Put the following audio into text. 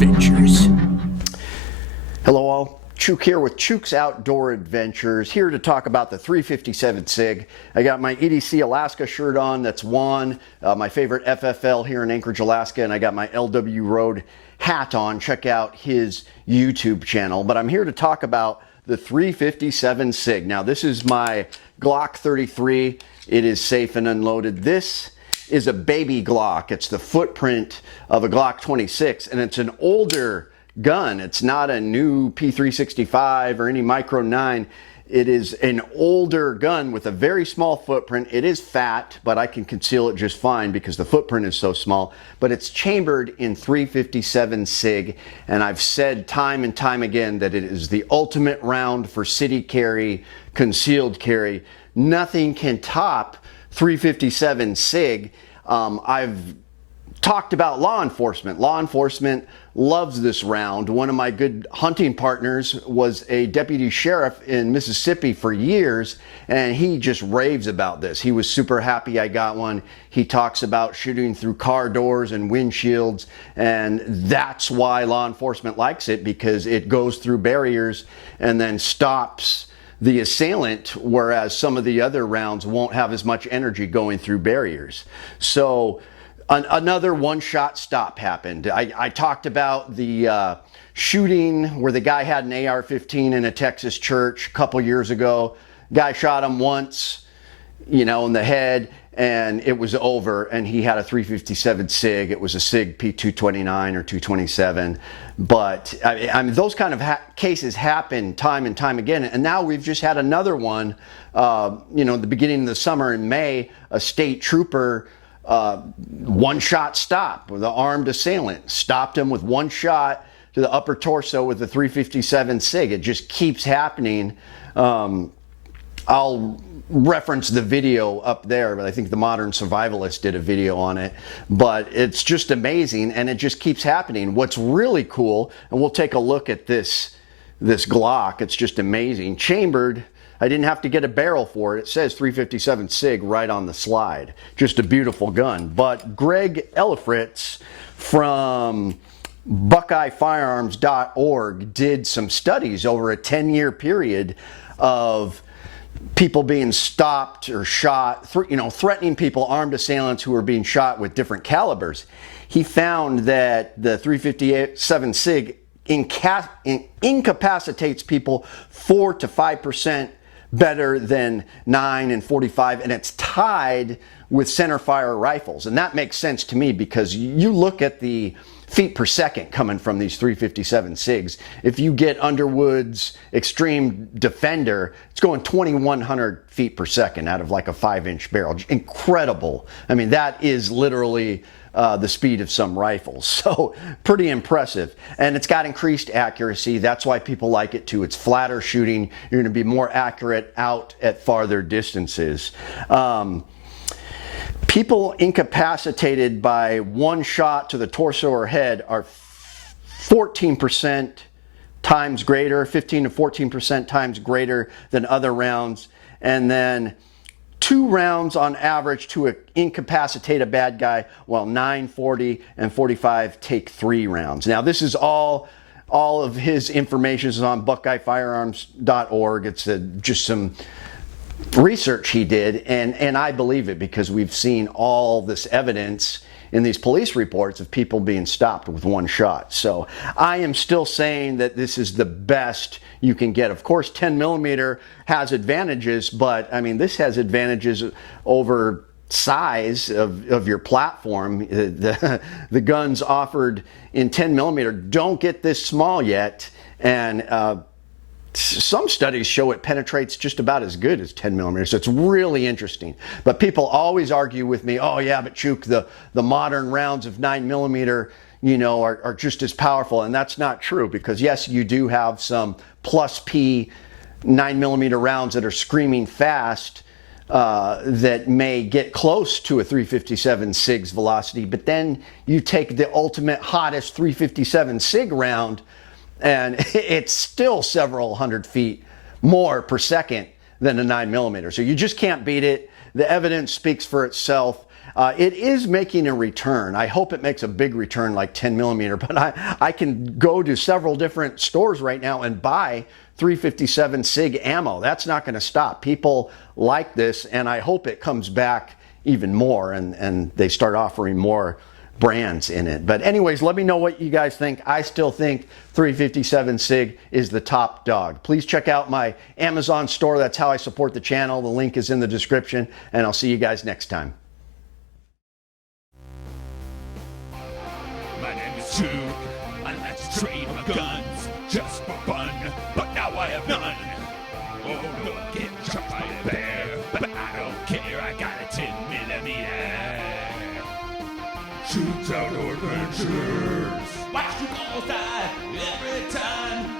Adventures. Hello all, Chuke here with Chuke's Outdoor Adventures, here to talk about the 357 SIG. I got my EDC Alaska shirt on, that's Juan, my favorite FFL here in Anchorage, Alaska, and I got my LW Road hat on. Check out his YouTube channel. But I'm here to talk about the 357 SIG. Now this is my Glock 33. It is safe and unloaded. This is a baby Glock. It's the footprint of a Glock 26, and it's an older gun. It's not a new P365 or any Micro 9. It is an older gun with a very small footprint. It is fat, but I can conceal it just fine because the footprint is so small. But it's chambered in 357 SIG, and I've said time and time again that it is the ultimate round for city carry, concealed carry. Nothing can top 357 SIG. I've talked about law enforcement. Law enforcement loves this round. One of my good hunting partners was a deputy sheriff in Mississippi for years, and he just raves about this. He was super happy I got one. He talks about shooting through car doors and windshields, and that's why law enforcement likes it, because it goes through barriers and then stops the assailant, whereas some of the other rounds won't have as much energy going through barriers. So another one-shot stop happened. I talked about the shooting where the guy had an AR-15 in a Texas church a couple years ago. Guy shot him once, in the head, and it was over, and he had a 357 SIG. It was a SIG P229 or 227. But I mean, those kind of cases happen time and time again. And now we've just had another one, the beginning of the summer in May, a state trooper, one-shot stop with an armed assailant. Stopped him with one shot to the upper torso with the 357 SIG. It just keeps happening. I'll reference the video up there, but I think the Modern Survivalist did a video on it. But it's just amazing, and it just keeps happening. What's really cool, and we'll take a look at this Glock. It's just amazing. Chambered. I didn't have to get a barrel for it. It says 357 SIG right on the slide. Just a beautiful gun. But Greg Ellifritz from BuckeyeFirearms.org did some studies over a 10-year period of people being stopped or shot, threatening people, armed assailants who were being shot with different calibers. He found that the 357 SIG incapacitates people 4 to 5% better than 9 and 45, and it's tied with centerfire rifles. And that makes sense to me, because you look at the feet per second coming from these 357 SIGs. If you get Underwood's Extreme Defender, it's going 2,100 feet per second out of like a 5-inch barrel. Incredible. I mean, that is literally the speed of some rifles. So pretty impressive. And it's got increased accuracy. That's why people like it too. It's flatter shooting. You're going to be more accurate out at farther distances. People incapacitated by one shot to the torso or head are 14% times greater, 15 to 14% times greater than other rounds. And then 2 rounds on average to incapacitate a bad guy, while 9, 40, and 45 take 3 rounds. Now, this is all of his information is on BuckeyeFirearms.org. It's just some research he did, and I believe it, because we've seen all this evidence in these police reports of people being stopped with one shot. So I am still saying that this is the best you can get. Of course, 10 millimeter has advantages, but I mean, this has advantages over size of your platform. The guns offered in 10 millimeter don't get this small yet, and some studies show it penetrates just about as good as 10 millimeters. So it's really interesting. But people always argue with me, oh yeah, but Chuke, the modern rounds of 9 millimeter, are just as powerful. And that's not true, because yes, you do have some plus P 9 millimeter rounds that are screaming fast, that may get close to a 357 SIG's velocity. But then you take the ultimate hottest 357 SIG round, and it's still several hundred feet more per second than a 9 millimeter. So you just can't beat it. The evidence speaks for itself. It is making a return. I hope it makes a big return like 10 millimeter, but I can go to several different stores right now and buy 357 SIG ammo. That's not going to stop. People like this, and I hope it comes back even more and they start offering more brands in it. But anyways, let me know what you guys think. I still think 357 SIG is the top dog. Please check out my Amazon store. That's how I support the channel. The link is in the description, and I'll see you guys next time. My name is Chuke. I like to trade my guns just for fun, but now I have none. Oh, look, get shot by a bear, but I don't care. I got a 10 millimeter. Chuke's Outdoor Adventures. Watch you all die every time.